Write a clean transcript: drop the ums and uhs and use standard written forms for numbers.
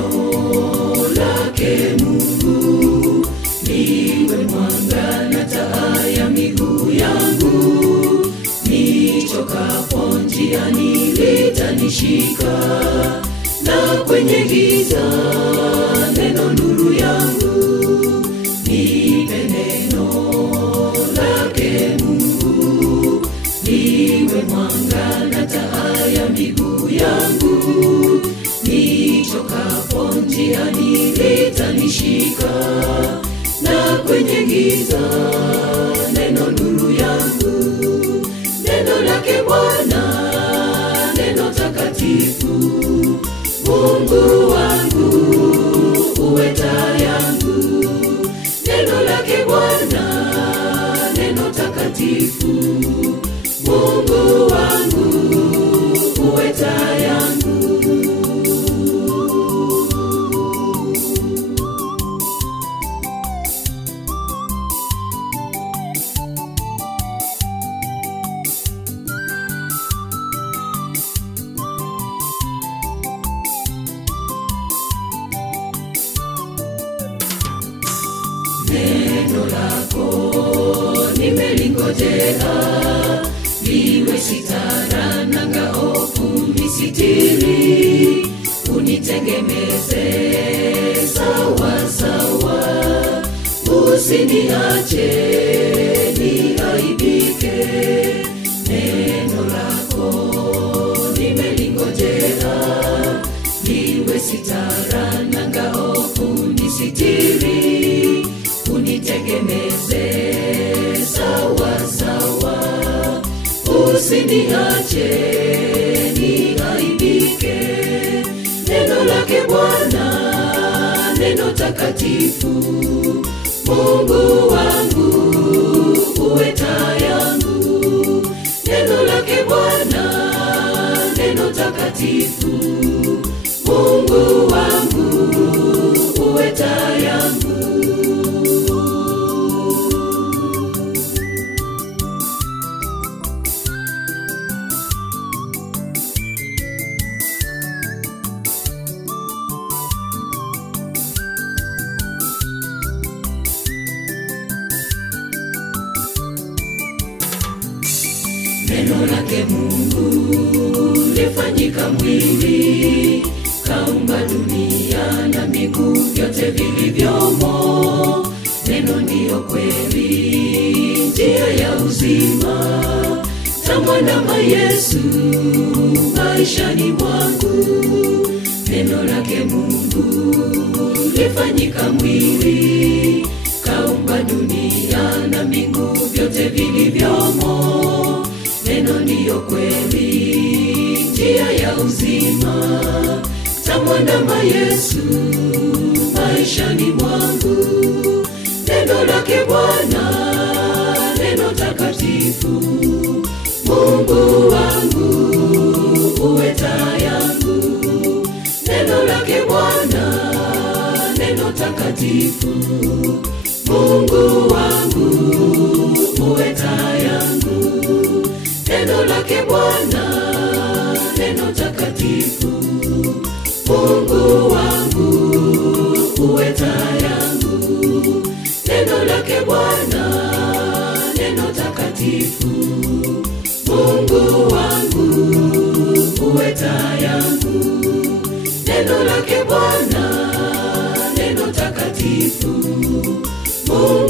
neno lake Mungu liwe mwanga na taa ya miguu yangu. Nichokapo njiani litanishika, na kwenye giza neno nuru yangu. Nipe neno lake Mungu liwe mwanga na taa ya miguu yangu. Nichokapo njiani litanishika, na kwenye giza neno nuru yangu. Neno lake Bwana, neno takatifu, Mungu wangu uwe taa yangu. Neno lake Bwana, neno takatifu, Mungu wangu uwe taa yangu. Neno lako nimelingojea, liwe sitara na ngao kunisitiri. Unitengemeze sawa sawa, usiniache niaibike. Neno lako nimelingojea, liwe sitara na ngao kunisitiri. Unitegemeze sawa sawa, usiniache niaibike. Neno lake Bwana, neno takatifu, Mungu wangu uwe taa yangu. Neno lake Bwana, neno takatifu, Mungu wangu uwe taa yangu. Neno lake Mungu lifanyika mwili, kaumba dunia na mbingu vyote vilivyomo. Neno ndiyo kweli, njia ya uzima, tamwandama Yesu maishani mwangu. Neno lake Mungu lifanyika mwili, kaumba dunia na mbingu vyote vilivyomo. Neno ndiyo kweli, njia ya uzima, tamwandama Yesu maishani mwangu. Neno lake Bwana, neno takatifu, Mungu wangu uwe taa yangu. Neno lake Bwana, neno takatifu, Mungu wangu uwe taa yangu. Neno lake Bwana, neno takatifu, Mungu wangu uwe taa yangu. Neno lake Bwana, neno takatifu, Mungu wangu uwe taa yangu. Neno lake Bwana, neno takatifu, Mungu